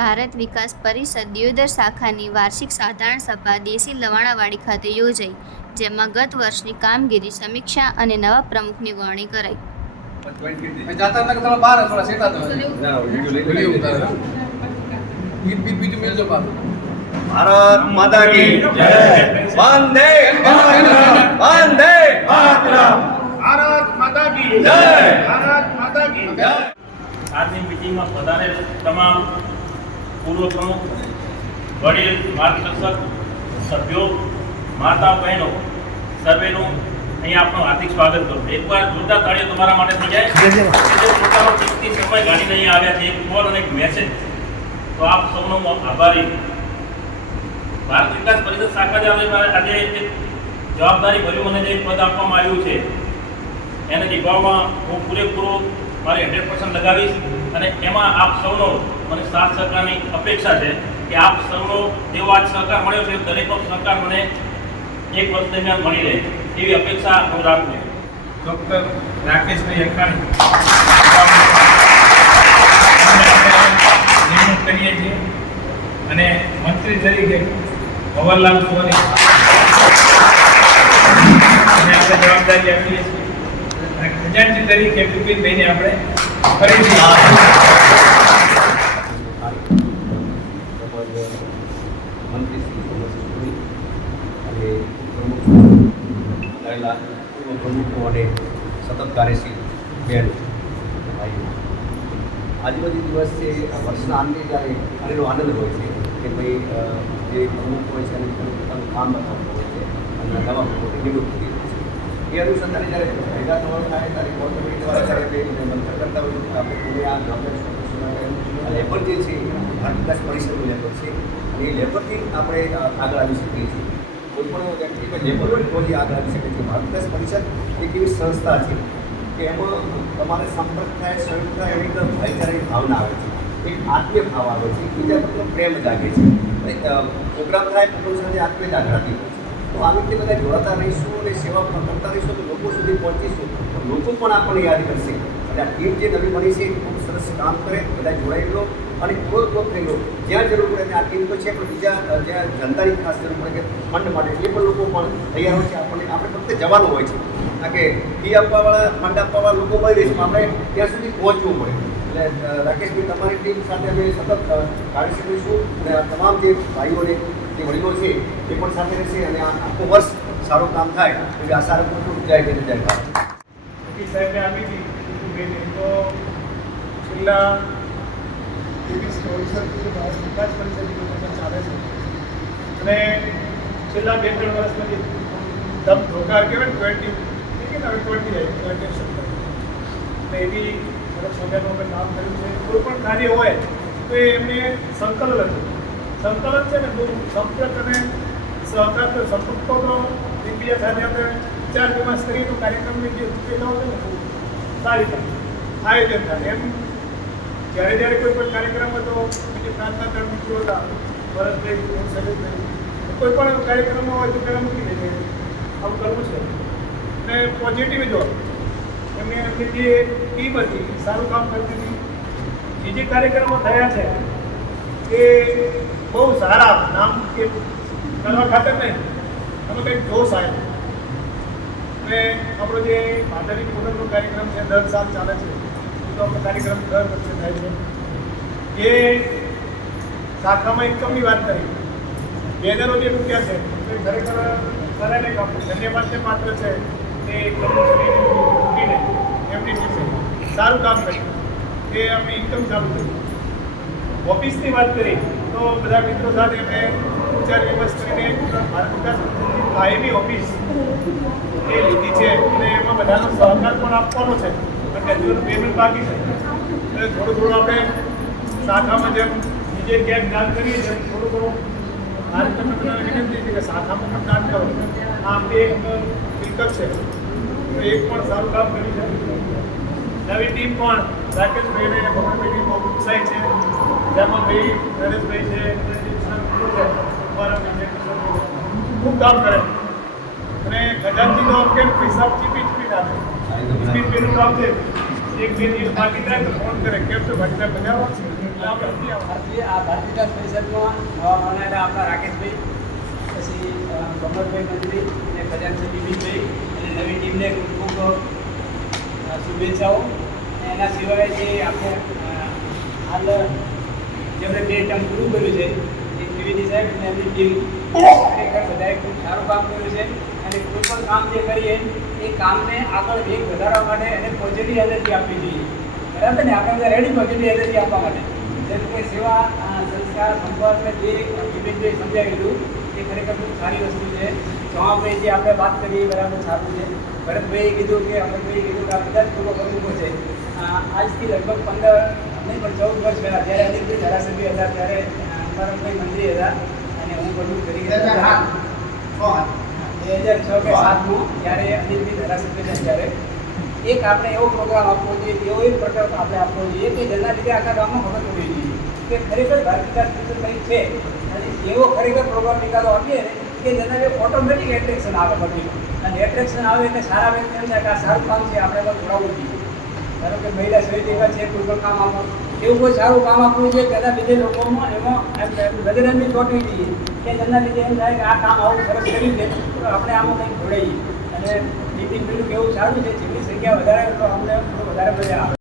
ભારત વિકાસ પરિષદ દિયોદર શાખાની વાર્ષિક સાધારણ સભા દેશી લવાણાવાડી ખાતે યોજાઈ, જેમાં ગત વર્ષની કામગીરી સમીક્ષા અને નવા પ્રમુખની વરણી કરાઈ. ભારત માતા કી જય. વંદે વંદે માતરમ. ભારત માતા કી જય. ભારત માતા કી જય. આજની મીટિંગમાં પધારેલ તમામ પૂર્વ પ્રમુખ, વડીલ માર્ગદર્શક, સભ્યો, માતા બહેનો સર્વેનું અહીંયા આપનું હાર્દિક સ્વાગત કરું. એકવાર જોરદાર તાળીઓ તમારા માટે થઈ જાય. પોતાનો કિંમતી સમય ગાડીને અહીંયા આવ્યા છે, એક કોલ અને એક મેસેજ, તો આપ સૌનો આભારી. ભારત વિકાસ પરિષદ શાખા આજે એક જવાબદારી ભર્યું મને જે પદ આપવામાં આવ્યું છે એને નિભાવવામાં હું પૂરેપૂરો મારી 100% લગાવીશ. અને એમાં આપ સૌનો મને સાથ સહકારની અપેક્ષા છે કે આપ સૌનો જેવો આજ સહકાર મળ્યો છે દરેકનો સહકાર મને એક વર્ષ દરમિયાન મળી રહે એવી અપેક્ષા હું રાખું છું. ડૉક્ટર રાકેશભાઈ અકાણી નિમણૂક કરીએ છીએ અને મંત્રી તરીકે ભવરલાલ સોની આપણે જવાબદારી આપીએ છીએ અને ખજાનચી તરીકે બિપિનભાઈને આપણે ફરીથી મંત્રી શ્રી અને પૂર્વ પ્રમુખો અને સતત કાર્યશીલ બહેનો ભાઈઓ, આજુબાજુ દિવસ છે વર્ષના અંતે જ્યારે આનેનો આનંદ હોય છે કે ભાઈ જે પ્રમુખ હોય છે અને પોતાનું કામ બતાવતો હોય છે અને નવા પ્રમુખની નિમણૂક થતી હોય છે. એ અનુસંધાને જ્યારે ભેગા થવાનું થાય ત્યારે કોલ કમિટી દ્વારા જ્યારે મંથન કરતા હોય આપણે પૂરે આ જવાબદારી લેબર જે છે ભારત વિકાસ પરિષદનું લેબર છે અને એ લેબરથી આપણે આગળ આવી શકીએ છીએ. કોઈપણ વ્યક્તિ લેબર હોય તો જ આગળ આવી શકે છે. ભારત વિકાસ પરિષદ એક એવી સંસ્થા છે કે એમાં તમારે સંપર્ક થાય, સંયુક્ત થાય, એવી એક ભાઈચારાની ભાવના આવે છે, એક આત્મીય ભાવ આવે છે, બીજા પ્રત્યે પ્રેમ જાગે છે. પ્રોગ્રામ થાય લોકો સાથે આત્મીયતા જાગતી હોય છે. તો આવી રીતે બધા જોડાતા રહીશું અને સેવા કરતા રહીશું તો લોકો સુધી પહોંચીશું તો લોકો પણ આપણને યાદ કરશે. અને આ ટીમ જે નવી બની છે એ ખૂબ સરસ કામ કરે, બધા જોડાઈ લો અને ગ્રોથ થઈ લો. જ્યાં જરૂર પડે આ ટીમ તો છે, પણ બીજા જ્યાં જનતાની ખાસ જરૂર પડે કે ફંડ માટે એ પણ લોકો પણ તૈયાર હોય છે. આપણે ફક્ત જવાનું હોય છે, કારણ કે ફી આપવાવાળા, ફંડ આપવાવાળા લોકો મળી રહીશું, આપણે ત્યાં સુધી પહોંચવું પડે. એટલે રાકેશભાઈ, તમારી ટીમ સાથે અમે સતત કાર્યશીલ રહીશું અને આ તમામ જે ભાઈઓને જે વડીલો છે એ પણ સાથે રહેશે અને આખું વર્ષ સારું કામ થાય એવી આશા રાખું છું. જય જય જય ભારત. સાહેબે આપી હતી તો છેલ્લા 20-22 વર્ષથી ભારત વિકાસ પરિષદની ચાલે છે અને છેલ્લા 2-3 વર્ષમાંથી દમ ધોકાર કહેવાય 20 અને એવી સરસ મજાનું અમે કામ કર્યું છે. કોઈ પણ કાર્ય હોય તો એ એમને સંકલન છે ને બહુ સંપર્ક અને સહકાર તો સંપર્કો તો એકબીજા સાથે આપણે વિચાર વિમર્શ કરીએ તો કાર્યક્રમની જે રૂપરેખા હોય ને બહુ સારી રીતે આયોજન થાય. એમ જ્યારે કોઈ પણ કાર્યક્રમ હતો બીજી પ્રાર્થના કરવા મિત્રો હતા ભરતભાઈ, સજતભાઈ, કોઈ પણ કાર્યક્રમમાં હોય તો પહેલાં મૂકી દે આવું કરવું છે અને પોઝિટિવ જ હોય. એમની જે ટીમ હતી સારું કામ કરતી હતી. જે કાર્યક્રમો થયા છે એ બહુ સારા, નામ કે કરવા ખાતર નહીં, એનો કંઈક જોશ આવ્યો. અને આપણો જે ભાદરવી પૂનમનો કાર્યક્રમ છે 10 સાલ ચાલે છે, એ તો આપણો કાર્યક્રમ દર વર્ષે થાય છે. જે શાખામાં ઇન્કમની વાત કરી, બેનરો જે મૂક્યા છે એ ખરેખર કરાને કામ ધન્યવાદને પાત્ર છે. એ મૂકીને એમની ટીમે સારું કામ કર્યું કે અમે ઇન્કમ ચાલુ કરી. ઓફિસની વાત કરી તો બધા મિત્રો સાથે અમે વિચાર વિમર્શ કરીને ભારત વિકાસ કાયમી ઓફિસ એ લીધી છે અને એમાં બધાનો સહકાર પણ આપવાનો છે, કારણ કે હજુ પેમેન્ટ બાકી છે. એટલે થોડું આપણે શાખામાં જેમ બીજે ક્યાંક દાન કરીએ છીએ થોડું ઘણું ભારત તમને વિનંતી છે કે શાખામાં પણ દાન કરો. આ આપણી એક મિલકત છે તો એક પણ સારું કામ કર્યું છે. નવી ટીમ પણ રાકેશભાઈને ભગવાનભાઈની બહુ ઉત્સાહી છે, જેમાં ભાઈ નરેશભાઈ છે, ખૂબ કામ કરે અને ખજાનચીનો કેમ હિસાબ ચીપી નાખે. પેલું કામ છે, 1-2 દિવસ બાકી થાય તો ફોન કરે, કેમ તો ભાઈ મજા આવશે. ભારતીય વિકાસ પરિષદમાં નવા બનાવેલા આપણા રાકેશભાઈ, પછી કમરભાઈ મંત્રી અને ખજાનચી બિપિનભાઈ અને નવી ટીમને ખૂબ ખૂબ શુભેચ્છાઓ. અને એના સિવાય જે આપણે હાલ જેમણે 2 ટર્મ પૂરું કર્યું છે એ ત્રિવેદી સાહેબ અને એમની ટીમ ખરેખર બધાએ ખૂબ સારું કામ કર્યું છે. અને કોઈ પણ કામ જે કરીએ એ કામને આગળ વેગ વધારવા માટે એને પોઝિટિવ એનર્જી આપવી જોઈએ. બરાબર ને? આપણે બધા રેડી પોઝિટિવ એનર્જી આપવા માટે. જેમ કે સેવા, સંસ્કાર, સંપર્કને જે વિવેકભાઈ સમજાવી દીધું એ ખરેખર ખૂબ સારી વસ્તુ છે. ચૌહાણભાઈ જે આપણે વાત કરી એ બરાબર સારું છે. ભરતભાઈએ કીધું કે અમરભાઈએ કીધું કે આ બધા જ પૂર્વ પ્રમુખો છે. આજથી લગભગ 15 નહીં પણ 14 વર્ષ પહેલાં જ્યારે અનિલભાઈ ધારાસભ્ય હતા ત્યારે અમરભાઈ મંત્રી હતા અને હું પ્રમુખ તરીકે 2006 કે 2007માં જ્યારે અનિલભાઈ ધારાસભ્ય હતા ત્યારે એક આપણે એવો પ્રોગ્રામ આપવો જોઈએ, એવો એક પ્રકલ્પ આપણે આપવો જોઈએ કે જેના લીધે આખા ગામમાં ખબર પડવી જોઈએ કે ખરેખર ભારતીય વિકાસ પરિષદ કંઈક છે. અને એવો ખરેખર પ્રોગ્રામ નીકાળો આપીએ ને કે જેના લીધે ઓટોમેટિક એટ્રેક્શન આવે પબ્લિક. અને એટ્રેક્શન આવે એટલે સારા વ્યક્તિ એમ થાય કે આ સારું કામ છે, આપણે એમાં જોડાવવું જોઈએ. ધારો કે મહિલા સમિતિમાં છે, કોઈ પણ કામ આપો એવું કોઈ સારું કામ આપવું જોઈએ કે એના લીધે લોકોમાં એમાં નજરઅંજી ચોંટવી જોઈએ કે જેના લીધે એમ થાય કે આ કામ આવું સરસ કર્યું છે તો આપણે આમાં કંઈક જોડાઈએ. અને મીટિંગ પેલું કેવું સારું છે, જેટલી સંખ્યા વધારે તો અમને થોડું વધારે મજા આવે.